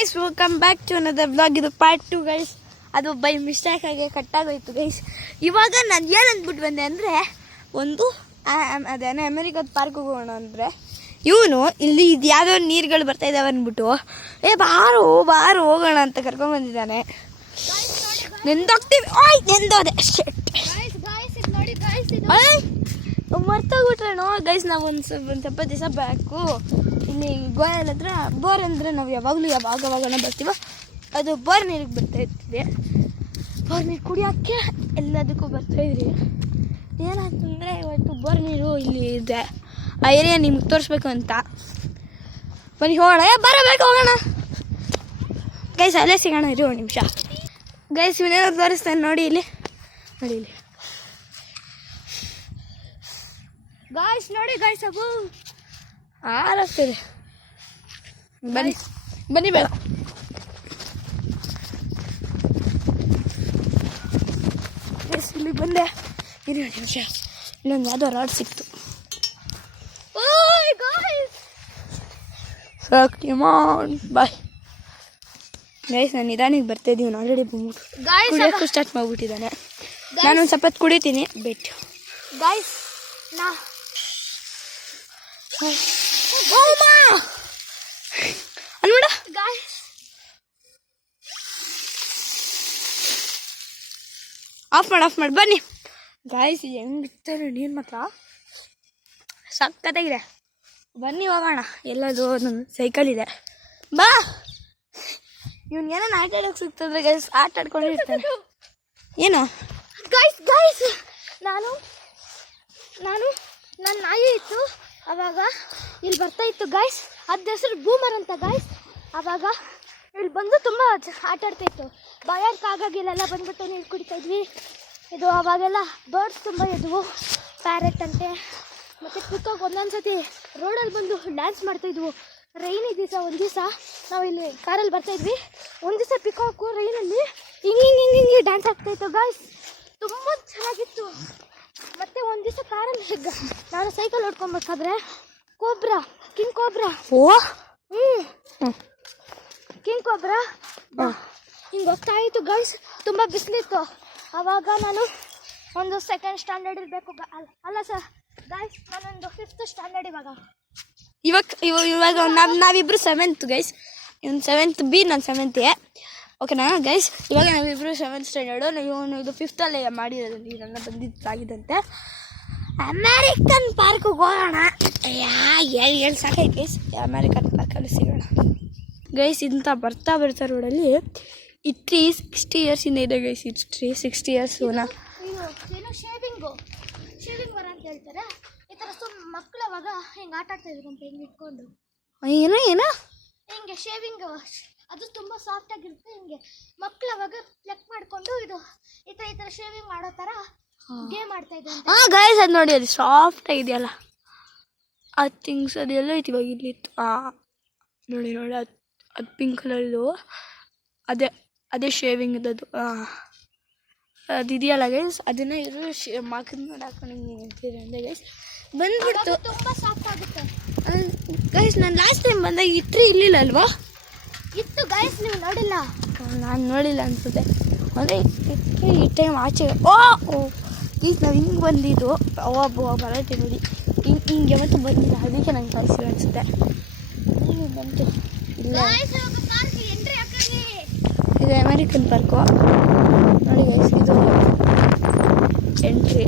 Guys, welcome back to another vlog. ಇದು part 2 guys. ಅದು by mistake ಆಗಿ ಕಟ್ಟಾಗೋಯ್ತು ಗೈಸ್. ಇವಾಗ ನಾನು ಏನು ಅಂದ್ಬಿಟ್ಟು ಬಂದೆ ಅಂದರೆ, ಒಂದು ಅದೇನೇ ಅಮೆರಿಕದ ಪಾರ್ಕ್ಗೆ ಹೋಗೋಣ ಅಂದರೆ, ಇವನು ಇಲ್ಲಿ ಇದು ಯಾವುದೋ ನೀರುಗಳು ಬರ್ತಾ ಇದ್ದಾವೆ ಅಂದ್ಬಿಟ್ಟು ಬಾರು ಹೋಗೋಣ ಅಂತ ಕರ್ಕೊಂಡ್ಬಂದಿದ್ದಾನೆ. ನೆಂದೋಗ್ತೀವಿ. ನೆಂದೋದೆ ಮರ್ತೋಗ್ಬಿಟ್ರೇನೋ ಗೈಸ್. ನಾವು ಒಂದು ಸ್ವಲ್ಪ ದಿವಸ ಬ್ಯಾಕು ಇಲ್ಲಿ ಗೋಯಲ್ ಹತ್ರ ಬೋರ್ ಅಂದರೆ ನಾವು ಯಾವಾಗವಾಗನ ಬರ್ತೀವೋ ಅದು ಬೋರ್ ನೀರಿಗೆ ಬರ್ತಾ ಇರ್ತೀವಿ. ಬೋರ್ ನೀರು ಕುಡಿಯೋಕ್ಕೆ ಎಲ್ಲದಕ್ಕೂ ಬರ್ತಾಯಿದ್ರಿ. ಏನಾಯ್ತು ಅಂದರೆ ಇವತ್ತು ಬೋರ್ ನೀರು ಇಲ್ಲಿ ಇದೆ, ಆ ಏರಿಯಾ ನಿಮ್ಗೆ ತೋರಿಸ್ಬೇಕು ಅಂತ ಬನ್ನಿ ಹೋಗೋಣ. ಬರಬೇಕು ಹೋಗೋಣ ಗೈಸ್. ಅಲ್ಲೇ ಸಿಗೋಣ ಇರಿ ಒಂದು ನಿಮಿಷ ಗೈಸ್. ಇವನೇನೋ ತೋರಿಸ್ತಾನೆ ನೋಡಿ ಇಲ್ಲಿ ಗಾಯ್ಸ್. ನೋಡಿ ಗಾಯ್ಸ್, ಅವು ಆರಾಗ್ತದೆ. ಬನ್ನಿ ಬೇಡ. ಗೈಸ್ ಇಲ್ಲಿ ಬಂದೆ ಇರಿ ಒಂದು ನಿಮಿಷ. ಇಲ್ಲೊಂದು ಯಾವುದೋ ರಾಡ್ ಸಿಕ್ತು. ಬಾಯ್ ಗೈಸ್, ನಾನು ನಿಧಾನಿಗೆ ಬರ್ತಾ ಇದ್ದೀವಿ. ಆಲ್ರೆಡಿ ಬಂದ್ಬಿಟ್ಟು ಕುಡಿಯೋಕ್ಕೂ ಸ್ಟಾರ್ಟ್ ಮಾಡಿಬಿಟ್ಟಿದ್ದಾನೆ. ನಾನೊಂದು ಸ್ವಲ್ಪ ಕುಡಿತೀನಿ ಬೆಟ್ ಗೈಸ್. ಅನ್ಬೇಡ ಆಫ್ ಮಾಡಿ ಬನ್ನಿ ಗಾಯ್ಸ್. ಹೆಂಗಿರ್ತಾರೆ ನೀರು ಮಾತ್ರ ಸಕ್ಕತ್ತಾಗಿದೆ. ಬನ್ನಿ ಹೋಗೋಣ. ಎಲ್ಲದು ಒಂದೊಂದು ಸೈಕಲ್ ಇದೆ. ಬಾ. ಇವನ್ಗೇನೋ ಆಟ ಆಡೋಕೆ ಸಿಗ್ತದ್ರೆ ಗೈಸ್, ಆಟ ಆಡ್ಕೊಂಡಿರ್ತಾನೆ. ಏನು ಗೈಸ್ ನಾನು ನನ್ನ ನಾಯಿ ಇತ್ತು ಆವಾಗ ಇಲ್ಲಿ ಬರ್ತಾ ಇತ್ತು ಗೈಸ್. ಅದ್ರ ಹೆಸರು ಬೂಮರ್ ಅಂತ ಗೈಸ್. ಆವಾಗ ಇಲ್ಲಿ ಬಂದು ತುಂಬ ಆಟ ಆಡ್ತಾಯಿತ್ತು. ಭಯಕ್ಕಾಗಿಲ್ಲೆಲ್ಲ ಬಂದ್ಬಿಟ್ಟು ನೀರು ಕುಡಿತಾಯಿದ್ವಿ. ಇದು ಆವಾಗೆಲ್ಲ ಬರ್ಡ್ಸ್ ತುಂಬ ಇದ್ವು, ಪ್ಯಾರೆಟ್ ಅಂತೆ ಮತ್ತು ಪಿಕಾಕ್. ಒಂದೊಂದು ಸತಿ ರೋಡಲ್ಲಿ ಬಂದು ಡ್ಯಾನ್ಸ್ ಮಾಡ್ತಾಯಿದ್ವು. ರೈನಿ ದಿವಸ ಒಂದು ದಿವಸ ನಾವು ಇಲ್ಲಿ ಕಾರಲ್ಲಿ ಬರ್ತಾಯಿದ್ವಿ. ಒಂದು ದಿವಸ ಪಿಕಾಕು ರೈನಲ್ಲಿ ಹಿಂಗೆ ಡ್ಯಾನ್ಸ್ ಆಗ್ತಾಯಿತ್ತು ಗೈಸ್. ತುಂಬ ಚೆನ್ನಾಗಿತ್ತು. ಮತ್ತು ಒಂದು ದಿವಸ ಕಾರಲ್ಲಿ ನಾನು ಸೈಕಲ್ ಹೊಡ್ಕೊಬೇಕಾದ್ರೆ ಕಿಂಗ್ ಕೋಬ್ರಾ ಹಿಂಗೆ ಹೋಗ್ತಾ ಇತ್ತು ಗೈಸ್. ತುಂಬ ಬಿಸಿಲಿತ್ತು. ಆವಾಗ ನಾನು ಒಂದು ಸೆಕೆಂಡ್ ಸ್ಟ್ಯಾಂಡರ್ಡ್ ಇರಬೇಕು. ಅಲ್ಲ ಸರ್ ಗೈಸ್, ನಾನೊಂದು 5th ಸ್ಟ್ಯಾಂಡರ್ಡ್ ಇವಾಗ ನಾವಿಬ್ಬರು 7th ಗೈಸ್. ಇವನು 7th B, ನಾನು 7th A. ಓಕೆನಾ ಗೈಸ್? ಇವಾಗ ನಾವಿಬ್ಬರು 7th ಸ್ಟ್ಯಾಂಡರ್ಡು. ಇವನು ಇದು 5th ಅಲ್ಲೇ ಮಾಡಿರೋದು. ನೀರೆಲ್ಲ ಬಂದಿದ್ದಾಗಿದ್ದಂತೆ. ಅಮೇರಿಕನ್ ಪಾರ್ಕ್ಗೆ ಹೋಗೋಣ. ಹೇಳಿ ಸಾಕೈತೆ ಗೈಸ್. ಅಮೇರಿಕನ್ ಪಾರ್ಕಲ್ಲಿ ಸಿಗೋಣ ಗೈಸ್. ಇಂಥ ಬರ್ತಾ ರೋಡಲ್ಲಿ ಈ ಟ್ರೀ 60 ಇಯರ್ಸಿಂದ ಇದೆ ಗೈಸ್. ಈ ಟ್ರೀ 60 ಇಯರ್ಸ್. ಏನೋ ಶೇವಿಂಗ್ ಮರ ಅಂತ ಹೇಳ್ತಾರೆ. ಈ ಥರ ಮಕ್ಕಳು ಅವಾಗ ಹಿಂಗೆ ಆಟ ಆಡ್ತಾ ಇದ್ರಂತೆ, ಹಿಂಗೆ ಇಟ್ಕೊಂಡು. ಏನೋ ಹಿಂಗೆ ಶೇವಿಂಗ್, ಅದು ತುಂಬ ಸಾಫ್ಟ್ ಆಗಿರುತ್ತೆ. ಹಿಂಗೆ ಮಕ್ಕಳು ಅವಾಗ ಪ್ಲಕ್ ಮಾಡಿಕೊಂಡು ಈ ಥರ ಶೇವಿಂಗ್ ಮಾಡೋ ಥರ ಗೇಮ್ ಆಡ್ತಾ ಇದ್ದೆ. ಗೈಸ್ ಅದು ನೋಡಿ, ಅದು ಸಾಫ್ಟ್ ಆಗಿದೆಯಲ್ಲ ಆ ಥಿಂಗ್ಸ್. ಅದೆಲ್ಲ ಐತಿ ಇವಾಗ ಇಲ್ಲಿತ್ತು. ನೋಡಿ ಅದು ಪಿಂಕ್ ಕಲರ್ದು ಅದೇ ಶೇವಿಂಗ್ ಅದು. ಅದಿದೆಯಲ್ಲ ಗೈಸ್, ಅದನ್ನು ಇರೋ ಮಕ್ಕದ ಮೇಲೆ ಹಾಕೊಂಡು ಹಿಂಗೆ ನಿಂತಿದೆ ಅಂದರೆ ಗೈಸ್ ಬಂದ್ಬಿಡ್ತು. ತುಂಬ ಸಾಫ್ಟ್ ಆಗುತ್ತೆ ಗೈಸ್. ನಾನು ಲಾಸ್ಟ್ ಟೈಮ್ ಬಂದಾಗ ಈ ಟ್ರೀ ಇರಲಿಲ್ಲ ಅಲ್ವಾ? ಇತ್ತು ಗೈಸ್, ನೀವು ನೋಡಿಲ್ಲ. ನಾನು ನೋಡಿಲ್ಲ ಅನ್ಸುತ್ತೆ. ಅಂದರೆ ಈ ಟೈಮ್ ಆಚೆ ಈಗ ನಾವು ಹಿಂಗೆ ಬಂದಿದ್ದು ಬರತ್ತೆ ನೋಡಿ. ಹಿಂಗೆ ಮತ್ತು ಬಂದಿಲ್ಲ, ಅದಕ್ಕೆ ನಂಗೆ ಕಳಿಸಿ ಅನಿಸುತ್ತೆ. ಬಂತು ಇಲ್ಲ, ಇದು ಅಮೇರಿಕನ್ ಪಾರ್ಕು ನೋಡಿ ಗೈಸ್. ಇದು ಎಂಟ್ರಿ.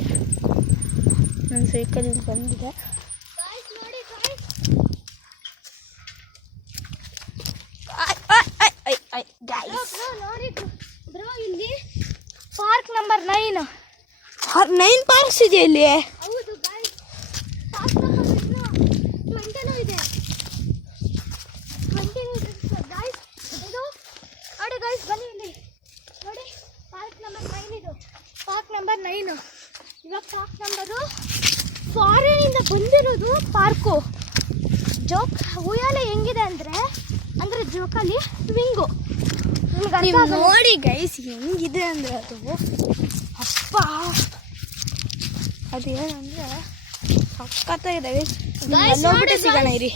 ನನ್ನ ಸೈಕಲಿಂದ ಬಂದಿದೆ. ಇಲ್ಲಿ ಪಾರ್ಕ್ ನಂಬರ್ 9 ಪಾರ್ಕ್ಸ್ ಇದೆ ಇಲ್ಲಿ. ಹೌದು ಗೈಸ್, ಪಾರ್ಕ್ ನಂಬರ್ 20 ಇದೆ. 20 ಗೈಸ್. ಇದು ನೋಡಿ ಗೈಸ್, ಬನ್ನಿ ಇಲ್ಲಿ ನೋಡಿ. ಪಾರ್ಕ್ ನಂಬರ್ 9 ಇದು. Park number 9. ಇವಾಗ ಪಾರ್ಕ್ ನಂಬರು ಫಾರಿನಿಂದ ಬಂದಿರೋದು ಪಾರ್ಕು. ಜೋಕ್ ಉಯ್ಯಾಲೆ ಹೆಂಗಿದೆ ಅಂದರೆ ಜೋಕಾಲಿ ಸ್ವಿಂಗು. ನೋಡಿ ಗೈಸ್ ಹೆಂಗಿದೆ ಅಂದರೆ ಅದು ಅಪ್ಪ, ಅದೇನಂದರೆ ಸಕ್ಕತ್ತಾಗಿದೆ ಗೈಸ್. ನೋಡ್ಬಿಟ್ಟು ಸಿಗೋಣ ಇರಿ.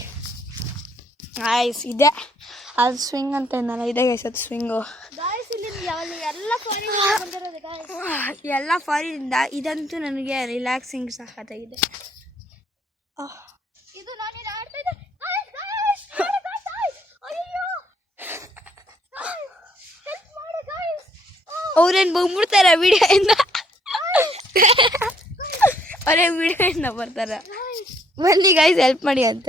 ಆಯ್ಸ್ ಇದೆ ಅದು ಸ್ವಿಂಗ್ ಅಂತ ಏನಲ್ಲ ಇದೆ ಗೈಸ್, ಅದು ಸ್ವಿಂಗು. ಎಲ್ಲ ಫಾರಿನಿಂದ. ಇದಂತೂ ನನಗೆ ರಿಲ್ಯಾಕ್ಸಿಂಗ್ ಸಖತ್ತಾಗಿದೆ. ಇದು ನಾನು ಆಡ್ತಾ ಇದ್ದೆ. ಅವ್ರೇನು ಬಂದ್ಬಿಡ್ತಾರೆ ವಿಡಿಯೋಯಿಂದ, ಅವರೇ ವಿಡಿಯೋಯಿಂದ ಬರ್ತಾರೆ. ಬನ್ನಿ ಗೈಸ್ ಹೆಲ್ಪ್ ಮಾಡಿ ಅಂತ.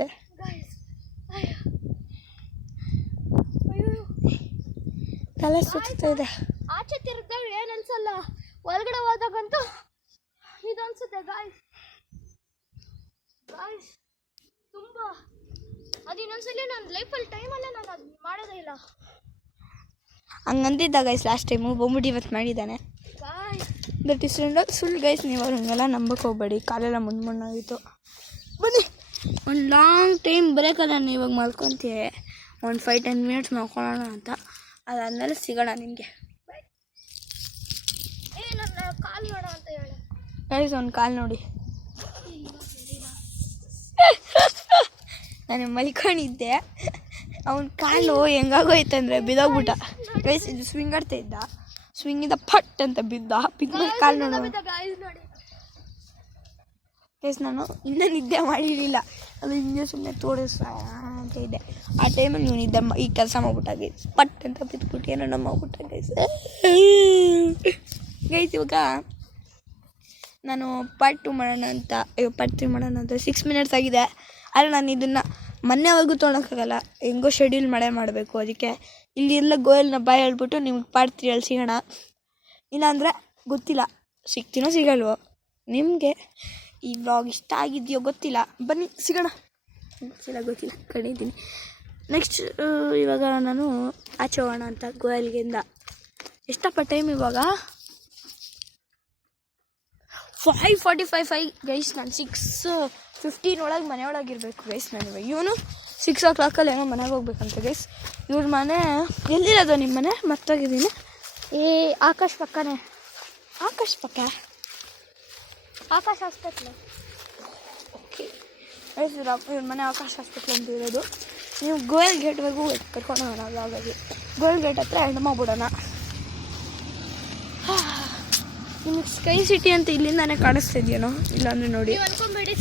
ತಲೆ ಸುತ್ತಾ ಇದೆ. ಆಚೆ ತಿರುಗಿದಾಗ ಏನು ಅನ್ಸಲ್ಲ, ಒಳಗಡೆ ಹೋದಾಗಂತೂ ಇದು ಅನ್ಸುತ್ತೆ ಗಾಯ್ಸ್. ತುಂಬ ಅದು ಇನ್ನೊಂದ್ಸಲಿ ನನ್ನ ಲೈಫಲ್ಲಿ ಟೈಮಲ್ಲೇ ನಾನು ಅದು ಮಾಡೋದೇ ಇಲ್ಲ. ಹಂಗಂತಿದ್ದ ಗೈಸ್ ಲಾಸ್ಟ್ ಟೈಮು, ಬಂದ್ಬಿಟ್ಟು ಇವತ್ತು ಮಾಡಿದ್ದಾನೆ. ಬಟ್ ಇಷ್ಟು ಸುಳ್ಳು ಗೈಸ್, ನೀವು ಹಂಗೆಲ್ಲ ನಂಬಕ್ಕೆ ಹೋಗ್ಬೇಡಿ. ಕಾಲೆಲ್ಲ ಮುಣ್ಣಾಗಿತ್ತು. ಬನ್ನಿ, ಒಂದು ಲಾಂಗ್ ಟೈಮ್ ಬ್ರೇಕಲ್ಲ ನಾನು ಇವಾಗ ಮಲ್ಕೊತೀವಿ. ಒಂದು 5-10 ಮಿನಿಟ್ಸ್ ಮಲ್ಕೊಳ್ಳೋಣ ಅಂತ. ಅದಾದಮೇಲೆ ಸಿಗೋಣ ನಿಮಗೆ. ನನ್ನ ಕಾಲು ನೋಡ ಅಂತ ಹೇಳಿ ಗೈಸ್, ಒಂದು ಕಾಲು ನೋಡಿ. ನಾನು ಮಲ್ಕೊಂಡಿದ್ದೆ, ಅವನ ಕಾಲು ಹೆಂಗಾಗೋಯ್ತಂದರೆ ಬಿದ್ದೋಗ್ಬಿಟ್ಟ. ಗೈಸ್ ಇದು ಸ್ವಿಂಗ್ ಆಡ್ತಾ ಇದ್ದ, ಸ್ವಿಂಗಿಂದ ಪಟ್ ಅಂತ ಬಿದ್ದ ಕಾಲು ನೋಡಿ. ಗೈಸ್ ನಾನು ಇನ್ನೂ ನಿದ್ದೆ ಮಾಡಿರಲಿಲ್ಲ, ಅದು ಹಿಂದೆ ಸುಮ್ಮನೆ ತೋರಿಸ ಅಂತ ಇದ್ದೆ. ಆ ಟೈಮಲ್ಲಿ ನೀವು ನಿದ್ದೆ ಈ ಕೆಲಸ ಮಾಡ್ಬಿಟ್ಟ ಗೈಸ್, ಪಟ್ ಅಂತ ಬಿದ್ದುಬಿಟ್ಟು ಏನೋ ಮಾಡ್ಬಿಟ್ಟ ಗೈಸ್. ಗೈಸ್ ಇವಾಗ ನಾನು ಪಾರ್ಟ್ 2 ಮಾಡೋಣ ಅಂತ, ಪಾರ್ಟ್ 3 ಮಾಡೋಣ ಅಂತ 6 ಮಿನಿಟ್ಸ್ ಆಗಿದೆ. ಆದರೆ ನಾನು ಇದನ್ನು ಮೊನ್ನೆವರೆಗೂ ತೊಗೊಳಕ್ಕಾಗಲ್ಲ, ಹೆಂಗೋ ಶೆಡ್ಯೂಲ್ ಮಾಡಬೇಕು. ಅದಕ್ಕೆ ಇಲ್ಲಿ ಎಲ್ಲ ಗೋಯಲ್ನ ಬಾಯ್ ಹೇಳ್ಬಿಟ್ಟು ನಿಮ್ಗೆ ಪಾರ್ಟ್ 3 ಸಿಗೋಣ. ಇಲ್ಲಾಂದರೆ ಗೊತ್ತಿಲ್ಲ ಸಿಗ್ತೀನೋ ಸಿಗಲ್ವೋ. ನಿಮಗೆ ಈ ವ್ಲಾಗ್ ಇಷ್ಟ ಆಗಿದೆಯೋ ಗೊತ್ತಿಲ್ಲ, ಬನ್ನಿ ಸಿಗೋಣ. ಗೊತ್ತಿಲ್ಲ ಕಡಿದ್ದೀನಿ. ನೆಕ್ಸ್ಟ್ ಇವಾಗ ನಾನು ಆಚೆ ಹೋಗೋಣ ಅಂತ ಗೋಯಲ್ಗಿಂದ. ಎಷ್ಟಪ್ಪ ಟೈಮ್ ಇವಾಗ? 5:45 ಗೈಸ್. ನಾನು 6:15 ಒಳಗೆ ಮನೆಯೊಳಗಿರಬೇಕು ಗೈಸ್. ನಾನು ಇವನು 6 o'clock ಏನೋ ಮನೆಗೆ ಹೋಗ್ಬೇಕಂತ ಗೈಸ್. ಇವ್ರ ಮನೆ ಎಲ್ಲಿರೋದು? ನಿಮ್ಮ ಮನೆ ಮರ್ತೋಗಿದ್ದೀನಿ. ಆಕಾಶ್ ಪಕ್ಕನೇ. ಆಕಾಶ್ ಪಕ್ಕ ಆಕಾಶ್ ಹಾಸ್ಪಿಟ್ಲು. ಓಕೆ ಗೈಸ್, ಇವ್ರ ಮನೆ ಆಕಾಶ್ ಹಾಸ್ಪಿಟ್ಲ್ ಅಂತ ಇರೋದು. ನೀವು ಗೋಯಲ್ ಗೇಟ್ವರೆಗೂ ಕರ್ಕೊಂಡು ಹೋಗೋಣ ವ್ಲಾಗಾಗಿ. ಗೋಯಲ್ ಗೇಟ್ ಹತ್ರ ಎಂಡ್ ಮಾಡ್ಬಿಡೋಣ. ನಿಮಗೆ ಸ್ಕೈ ಸಿಟಿ ಅಂತ ಇಲ್ಲಿಂದಾನೇ ಕಾಣಿಸ್ತಿದ್ಯೇನೋ? ಇಲ್ಲಾಂದರೆ ನೋಡಿ. ನೀವು ಅನ್ಕೊಂಬೇಡಿ